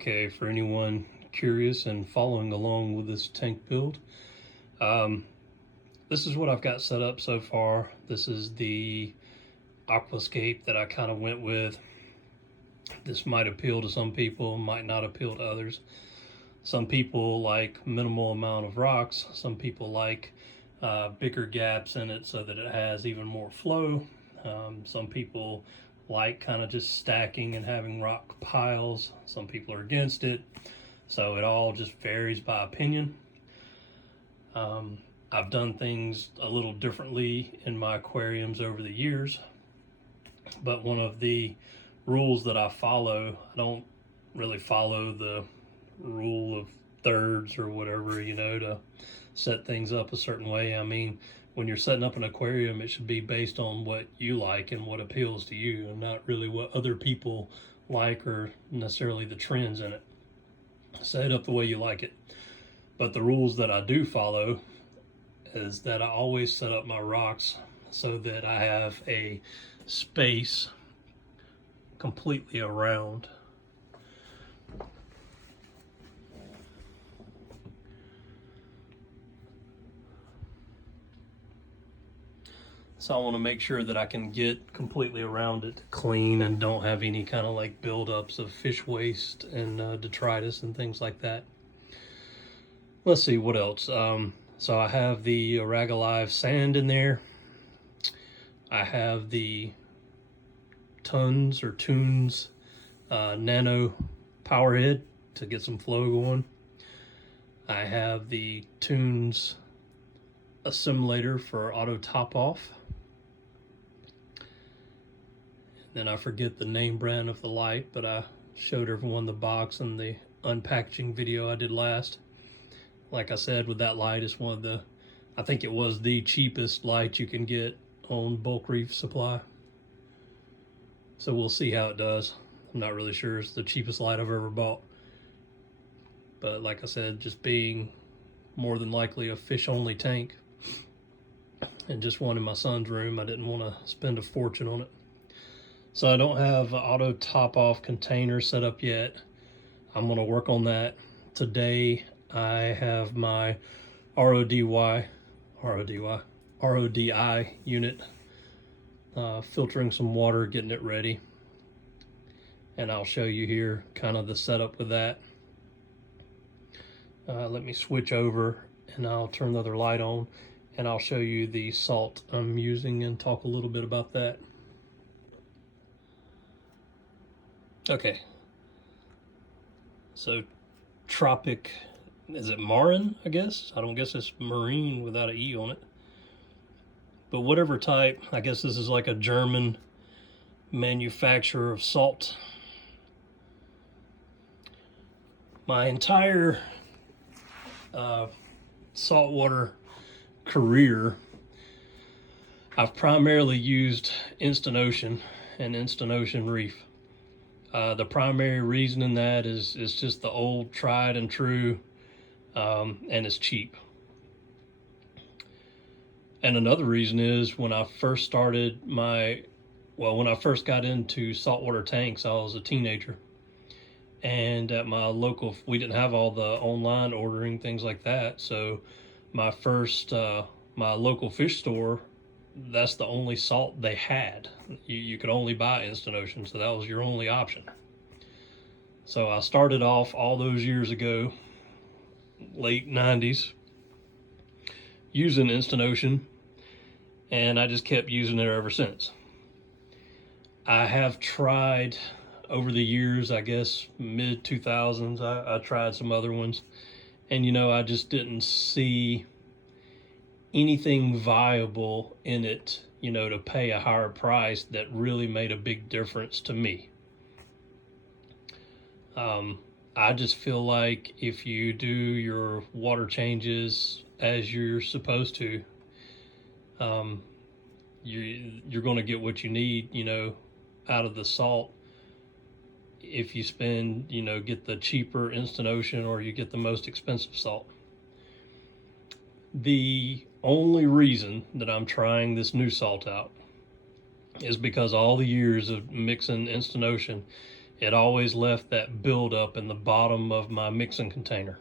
Okay, for anyone curious and following along with this tank build, um, this is what I've got set up so far. This is the aquascape that I kind of went with. This might appeal to some people, might not appeal to others. Some people like minimal amount of rocks. Some people like bigger gaps in it so that it has even more flow. Some people like kind of just stacking and having rock piles. Some people are against it. So it all just varies by opinion. I've done things a little differently in my aquariums over the years, but one of the rules that I follow, I don't really follow the rule of thirds or whatever, to set things up a certain way. I mean, when you're setting up an aquarium, it should be based on what you like and what appeals to you, and not really what other people like or necessarily the trends in it. Set it up the way you like it. But the rules that I do follow is that I always set up my rocks so that I have a space completely around. So I want to make sure that I can get completely around it clean and don't have any kind of like buildups of fish waste and detritus and things like that. Let's see what else. So I have the Aragalive sand in there. I have the Tunes nano power head to get some flow going. I have the Tunes assimilator for auto top off. Then I forget the name brand of the light, but I showed everyone the box and the unpackaging video I did last. Like I said, with that light, it's one of the, I think it was the cheapest light you can get on Bulk Reef Supply. So we'll see how it does. I'm not really sure it's the cheapest light I've ever bought. But like I said, just being more than likely a fish-only tank and just one in my son's room, I didn't want to spend a fortune on it. So I don't have an auto top-off container set up yet. I'm going to work on that. Today I have my RODI unit filtering some water, getting it ready. And I'll show you here kind of the setup with that. Let me switch over and I'll turn the other light on and I'll show you the salt I'm using and talk a little bit about that. Okay, so Tropic, is it Marin, I guess? I don't guess it's marine without an E on it. But whatever type, I guess this is like a German manufacturer of salt. My entire saltwater career, I've primarily used Instant Ocean and Instant Ocean Reef. The primary reason in that is just the old tried and true, and it's cheap. And another reason is when I first started when I first got into saltwater tanks, I was a teenager. And at my local, we didn't have all the online ordering, things like that. So my first, my local fish store, that's the only salt they had. You could only buy Instant Ocean, so that was your only option. So I started off all those years ago, late 90s, using Instant Ocean, and I just kept using it ever since. I have tried over the years, I guess mid 2000s, I tried some other ones, and I just didn't see anything viable in it, to pay a higher price that really made a big difference to me. I just feel like if you do your water changes as you're supposed to, you're going to get what you need, out of the salt. If you spend, get the cheaper Instant Ocean or you get the most expensive salt. The only reason that I'm trying this new salt out is because all the years of mixing Instant Ocean it always left that buildup in the bottom of my mixing container.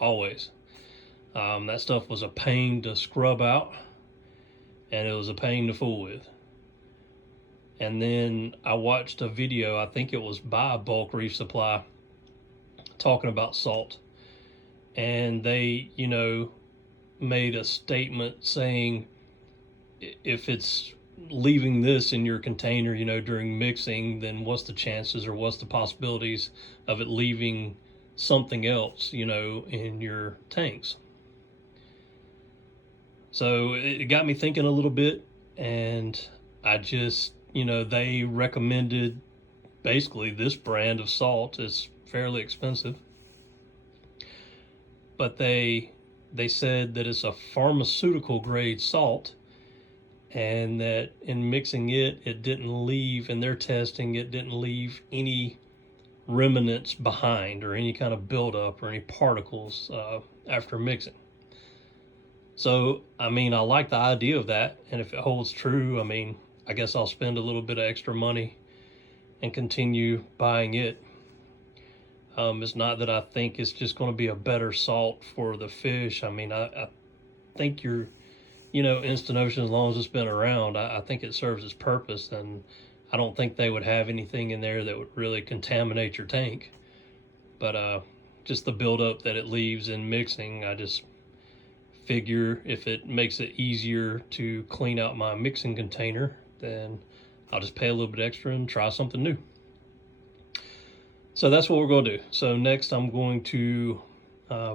Always. That stuff was a pain to scrub out, and it was a pain to fool with. And then I watched a video, I think it was by Bulk Reef Supply, talking about salt. And they, made a statement saying if it's leaving this in your container, during mixing, then what's the chances or what's the possibilities of it leaving something else, in your tanks? So it got me thinking a little bit, and I just, they recommended basically this brand of salt is fairly expensive, but they said that it's a pharmaceutical grade salt, and that in mixing it didn't leave, in their testing, it didn't leave any remnants behind or any kind of buildup or any particles after mixing. So, I like the idea of that, and if it holds true, I guess I'll spend a little bit of extra money and continue buying it. It's not that I think it's just going to be a better salt for the fish. I think your, Instant Ocean, as long as it's been around, I think it serves its purpose, and I don't think they would have anything in there that would really contaminate your tank. But just the buildup that it leaves in mixing, I just figure if it makes it easier to clean out my mixing container, then I'll just pay a little bit extra and try something new. So that's what we're going to do. So next I'm going to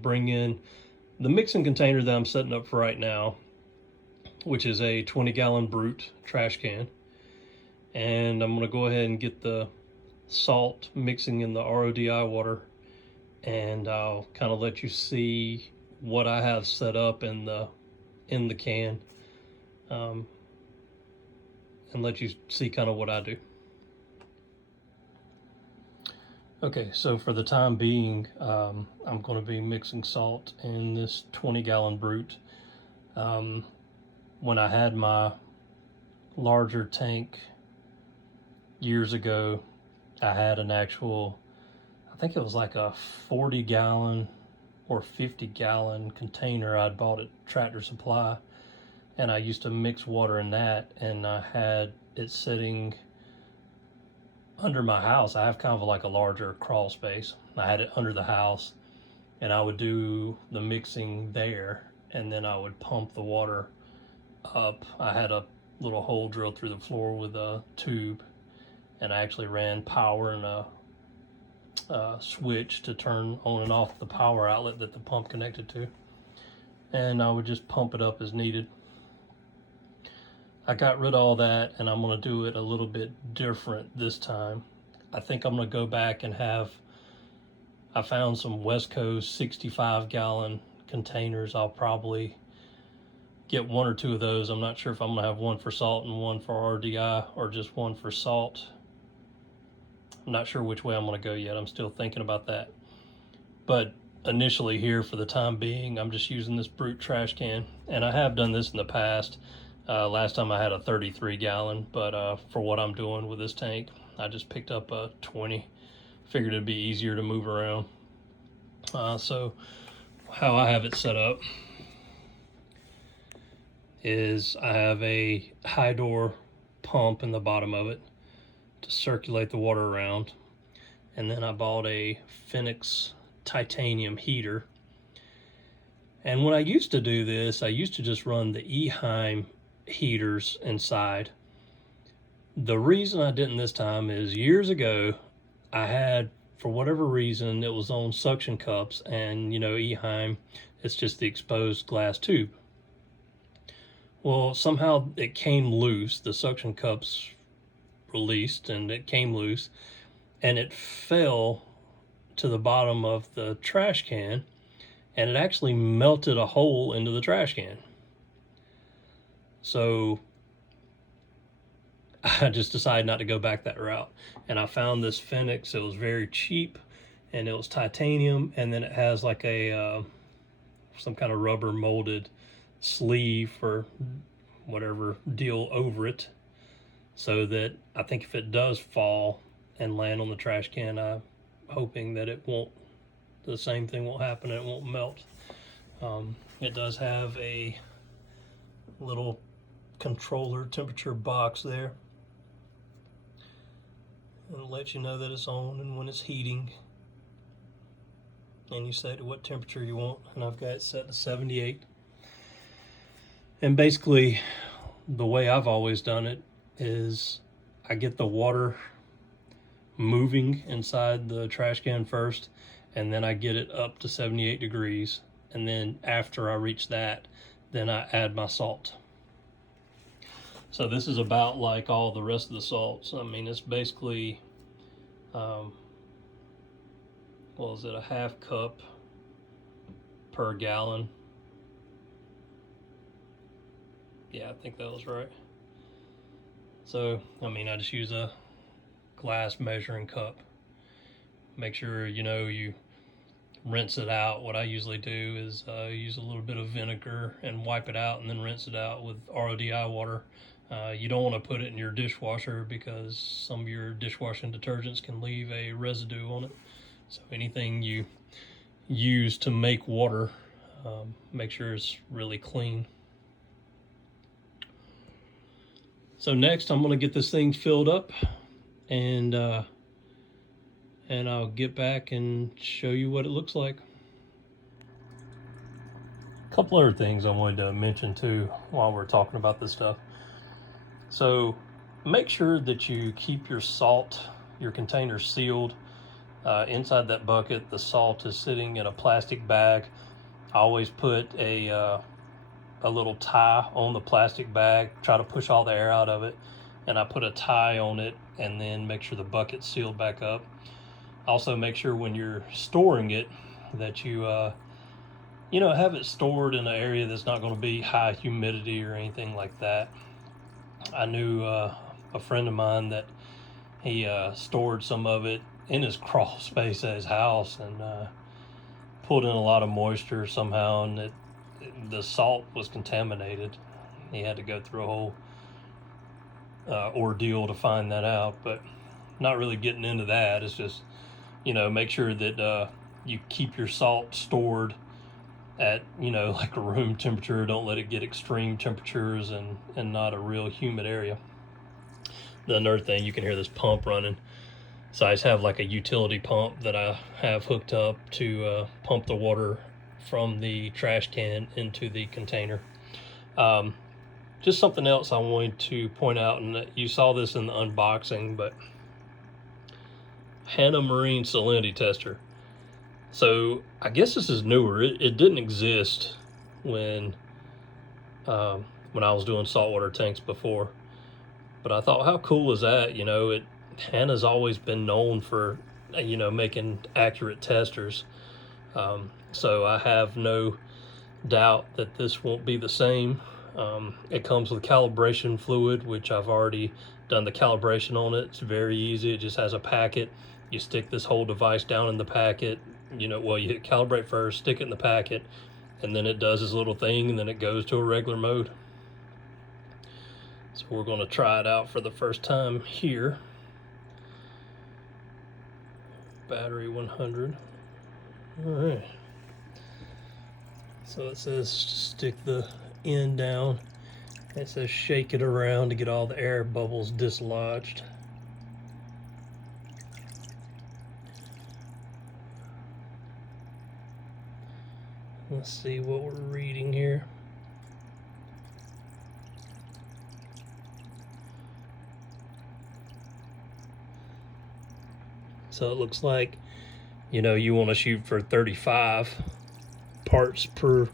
bring in the mixing container that I'm setting up for right now, which is a 20-gallon Brute trash can. And I'm going to go ahead and get the salt mixing in the RODI water, and I'll kind of let you see what I have set up in the can, and let you see kind of what I do. Okay, so for the time being, I'm going to be mixing salt in this 20-gallon Brute. When I had my larger tank years ago, I had an actual, I think it was like a 40-gallon or 50-gallon container I'd bought at Tractor Supply, and I used to mix water in that, and I had it sitting under my house. I have kind of like a larger crawl space. I had it under the house, and I would do the mixing there, and then I would pump the water up. I had a little hole drilled through the floor with a tube, and I actually ran power and a switch to turn on and off the power outlet that the pump connected to, and I would just pump it up as needed. I got rid of all that, and I'm going to do it a little bit different this time. I think I'm going to go back and I found some West Coast 65-gallon containers. I'll probably get one or two of those. I'm not sure if I'm going to have one for salt and one for RDI, or just one for salt. I'm not sure which way I'm going to go yet. I'm still thinking about that. But initially here, for the time being, I'm just using this Brute trash can. And I have done this in the past. Last time I had a 33-gallon, but for what I'm doing with this tank, I just picked up a 20. Figured it'd be easier to move around. So how I have it set up is I have a high door pump in the bottom of it to circulate the water around, and then I bought a Phoenix titanium heater. And when I used to do this, I used to just run the Eheim heaters inside. The reason I didn't this time is years ago I had, for whatever reason, it was on suction cups, and Eheim, it's just the exposed glass tube. Well, somehow it came loose. The suction cups released, and it came loose, and it fell to the bottom of the trash can, and it actually melted a hole into the trash can. So I just decided not to go back that route, and I found this Phoenix. It was very cheap, and it was titanium, and then it has like a some kind of rubber molded sleeve or whatever deal over it, so that I think if it does fall and land on the trash can. I'm hoping that the same thing won't happen and it won't melt. It does have a little controller temperature box there. It'll let you know that it's on and when it's heating. And you set what temperature you want, and I've got it set to 78. And basically, the way I've always done it is I get the water moving inside the trash can first, and then I get it up to 78 degrees. And then after I reach that, then I add my salt. So this is about like all the rest of the salts. I mean, it's basically, what is it, a half cup per gallon. Yeah, I think that was right. So, I mean, I just use a glass measuring cup. Make sure, you rinse it out. What I usually do is use a little bit of vinegar and wipe it out and then rinse it out with RODI water. You don't want to put it in your dishwasher because some of your dishwashing detergents can leave a residue on it. So anything you use to make water, make sure it's really clean. So next I'm going to get this thing filled up, and I'll get back and show you what it looks like. A couple other things I wanted to mention too while we're talking about this stuff. So make sure that you keep your container sealed. Inside that bucket, the salt is sitting in a plastic bag. I always put a little tie on the plastic bag, try to push all the air out of it, and I put a tie on it, and then make sure the bucket's sealed back up. Also make sure when you're storing it that you have it stored in an area that's not going to be high humidity or anything like that. I knew a friend of mine that he stored some of it in his crawl space at his house, and pulled in a lot of moisture somehow, and the salt was contaminated. He had to go through a whole ordeal to find that out, but not really getting into that. It's just, make sure that you keep your salt stored at, like a room temperature. Don't let it get extreme temperatures and not a real humid area. Another thing, you can hear this pump running. So I just have like a utility pump that I have hooked up to pump the water from the trash can into the container. Just something else I wanted to point out, and you saw this in the unboxing, but Hanna Marine salinity tester. So I guess this is newer. It didn't exist when I was doing saltwater tanks before. But I thought, how cool is that? Hanna's always been known for, making accurate testers. So I have no doubt that this won't be the same. It comes with calibration fluid, which I've already done the calibration on it. It's very easy. It just has a packet. You stick this whole device down in the packet. You hit calibrate first, stick it in the packet, and then it does this little thing, and then it goes to a regular mode. So we're going to try it out for the first time here. Battery 100. All right. So it says stick the end down. It says shake it around to get all the air bubbles dislodged. Let's see what we're reading here. So it looks like, you want to shoot for 35 parts per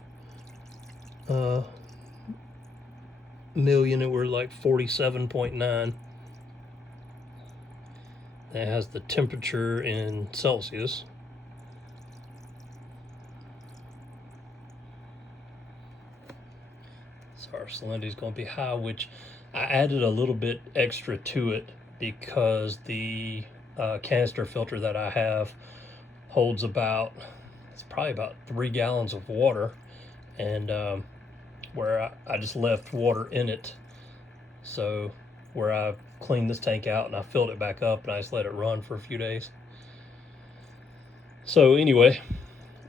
million, and we're like 47.9. That has the temperature in Celsius. So our salinity is going to be high, which I added a little bit extra to it because the canister filter that I have holds it's probably about 3 gallons of water, and where I just left water in it. So where I cleaned this tank out and I filled it back up and I just let it run for a few days. So anyway,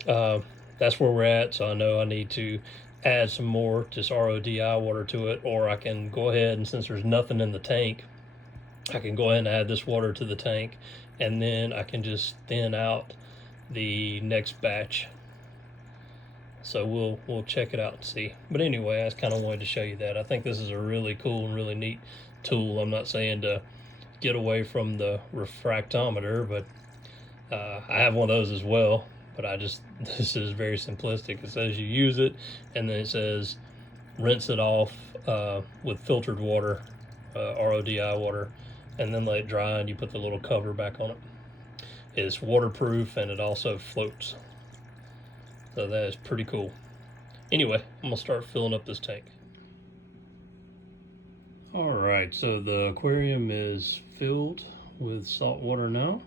that's where we're at. So I know I need to add some more just RODI water to it, or I can go ahead and, since there's nothing in the tank, I can go ahead and add this water to the tank, and then I can just thin out the next batch. So we'll check it out and see. But anyway, I just kind of wanted to show you that. I think this is a really cool and really neat tool. I'm not saying to get away from the refractometer, but I have one of those as well. But this is very simplistic. It says you use it, and then it says rinse it off with filtered water, RODI water, and then let it dry, and you put the little cover back on it. It's waterproof, and it also floats. So that is pretty cool. Anyway, I'm gonna start filling up this tank. All right, so the aquarium is filled with salt water now,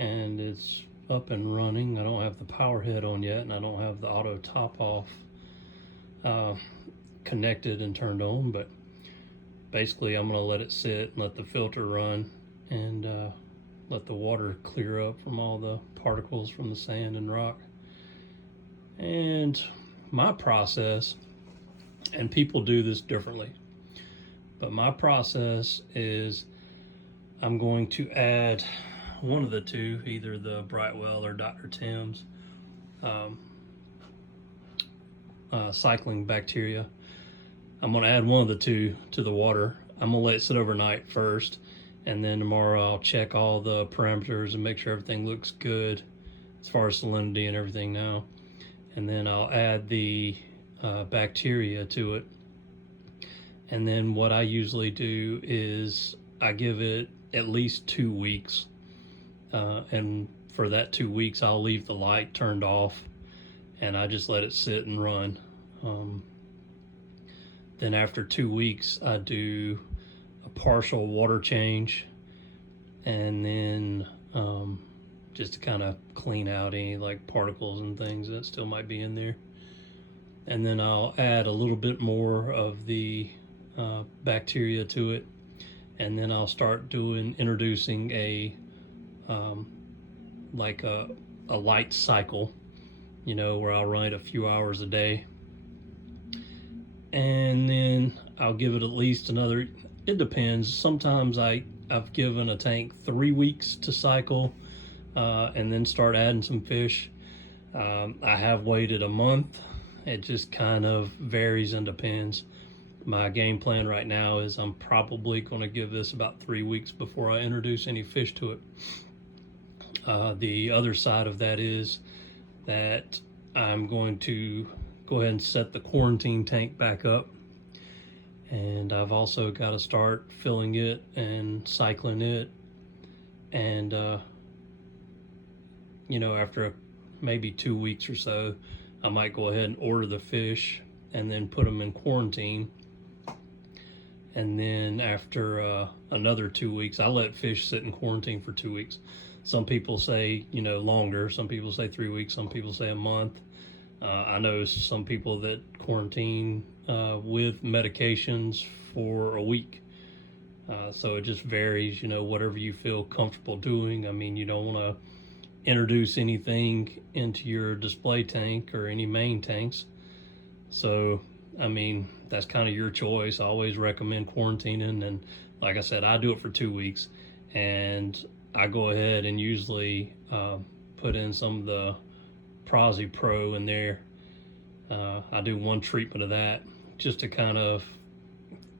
and it's up and running. I don't have the power head on yet, and I don't have the auto top off connected and turned on, but basically I'm gonna let it sit and let the filter run, and let the water clear up from all the particles from the sand and rock. And my process, and people do this differently, but my process is I'm going to add one of the two, either the Brightwell or Dr. Tim's cycling bacteria. I'm going to add one of the two to the water. I'm going to let it sit overnight first, and then tomorrow I'll check all the parameters and make sure everything looks good as far as salinity and everything now. And then I'll add the bacteria to it. And then what I usually do is I give it at least 2 weeks. And for that 2 weeks, I'll leave the light turned off, and I just let it sit and run. Then after 2 weeks, I do a partial water change, and then just to kind of clean out any like particles and things that still might be in there. And then I'll add a little bit more of the bacteria to it, and then I'll start introducing a like a light cycle, you know, where I'll run it a few hours a day. And then I'll give it at least another, it depends. Sometimes I've given a tank 3 weeks to cycle, and then start adding some fish. I have waited a month. It just kind of varies and depends. My game plan right now is I'm probably going to give this about 3 weeks before I introduce any fish to it. The other side of that is that I'm going to go ahead and set the quarantine tank back up, and I've also got to start filling it and cycling it. And you know, after maybe 2 weeks or so, I might go ahead and order the fish and then put them in quarantine. And then after another 2 weeks, I let fish sit in quarantine for 2 weeks. Some people say, you know, longer. Some people say 3 weeks. Some people say a month. I know some people that quarantine with medications for a week. So it just varies, you know, whatever you feel comfortable doing. I mean, you don't want to introduce anything into your display tank or any main tanks. So, I mean, that's kind of your choice. I always recommend quarantining. And like I said, I do it for 2 weeks, and I go ahead and usually put in some of the Prozzy Pro in there. I do one treatment of that just to kind of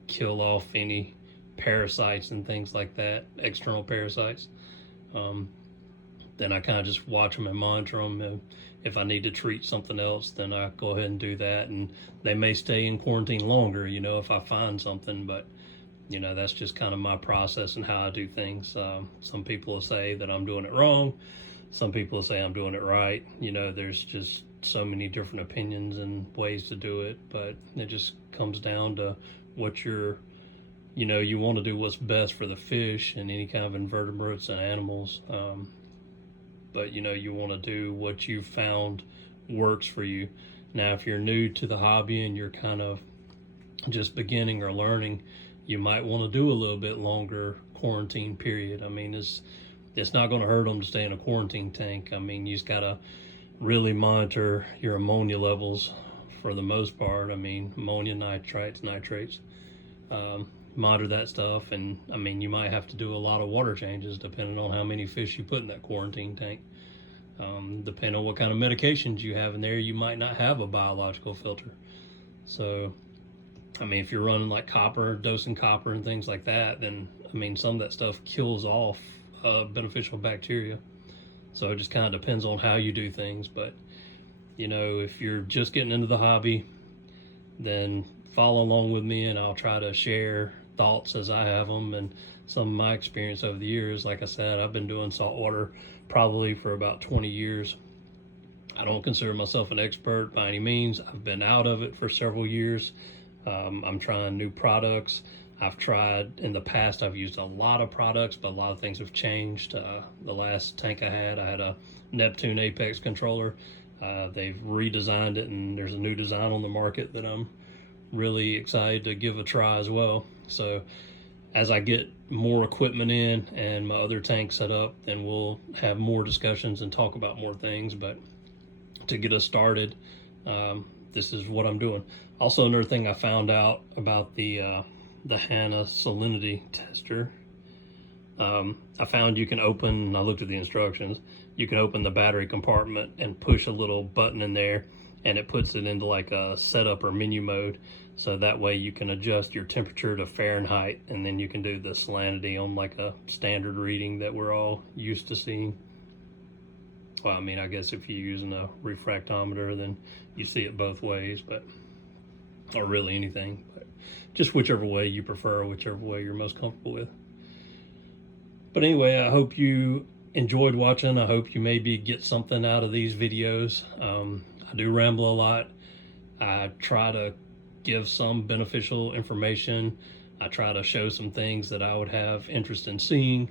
kill off any parasites and things like that, external parasites. Then I kind of just watch them and monitor them. And if I need to treat something else, then I go ahead and do that. And they may stay in quarantine longer, you know, if I find something. But, you know, that's just kind of my process and how I do things. Some people will say that I'm doing it wrong. Some people will say I'm doing it right. You know, there's just so many different opinions and ways to do it. But it just comes down to what you're, you know, you want to do what's best for the fish and any kind of invertebrates and animals. But, you know, you want to do what you found works for you. Now, if you're new to the hobby and you're kind of just beginning or learning, you might want to do a little bit longer quarantine period. I mean, it's not going to hurt them to stay in a quarantine tank. I mean, you just got to really monitor your ammonia levels for the most part. I mean, ammonia, nitrates, monitor that stuff. And I mean, you might have to do a lot of water changes depending on how many fish you put in that quarantine tank. Depending on what kind of medications you have in there, you might not have a biological filter. So, I mean, if you're running like copper, dosing copper and things like that, then I mean, some of that stuff kills off beneficial bacteria. So it just kind of depends on how you do things. But, you know, if you're just getting into the hobby, then follow along with me and I'll try to share thoughts as I have them and some of my experience over the years. Like I said, I've been doing saltwater probably for about 20 years. I don't consider myself an expert by any means. I've been out of it for several years. I'm trying new products. I've tried in the past, I've used a lot of products, but a lot of things have changed. The last tank I had a Neptune Apex controller. They've redesigned it and there's a new design on the market that I'm really excited to give a try as well. So as I get more equipment in and my other tank set up, then we'll have more discussions and talk about more things. But to get us started, this is what I'm doing. Also, another thing I found out about the HANA salinity tester, I found you can open, I looked at the instructions, you can open the battery compartment and push a little button in there and it puts it into like a setup or menu mode. So that way you can adjust your temperature to Fahrenheit and then you can do the salinity on like a standard reading that we're all used to seeing. Well, I mean, I guess if you're using a refractometer, then you see it both ways, but, or really anything, but just whichever way you prefer, whichever way you're most comfortable with. But anyway, I hope you enjoyed watching. I hope you maybe get something out of these videos. I do ramble a lot. I try to give some beneficial information. I try to show some things that I would have interest in seeing.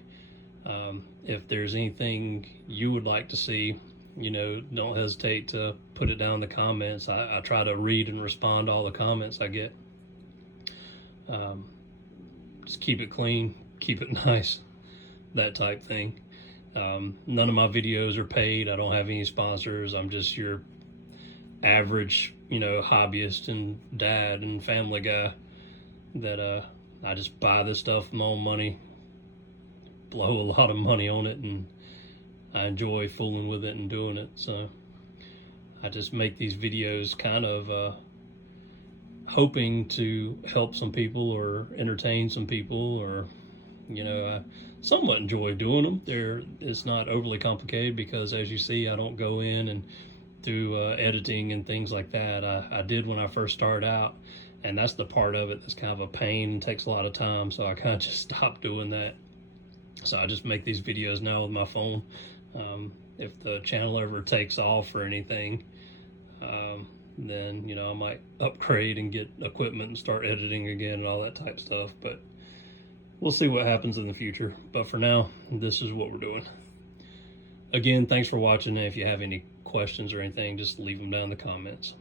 If there's anything you would like to see, you know, don't hesitate to put it down in the comments. I try to read and respond to all the comments I get. Just keep it clean, keep it nice, that type thing. None of my videos are paid. I don't have any sponsors. I'm just your average, you know, hobbyist and dad and family guy that I just buy this stuff with my own money, blow a lot of money on it, and I enjoy fooling with it and doing it. So I just make these videos kind of hoping to help some people or entertain some people, or, you know, I somewhat enjoy doing them. It's not overly complicated because, as you see, I don't go in and do editing and things like that. I did when I first started out, and that's the part of it that's kind of a pain and takes a lot of time, so I kind of just stopped doing that. So I just make these videos now with my phone. If the channel ever takes off or anything, then, you know, I might upgrade and get equipment and start editing again and all that type of stuff. But we'll see what happens in the future. But for now, this is what we're doing. Again, thanks for watching. And if you have any questions or anything, just leave them down in the comments.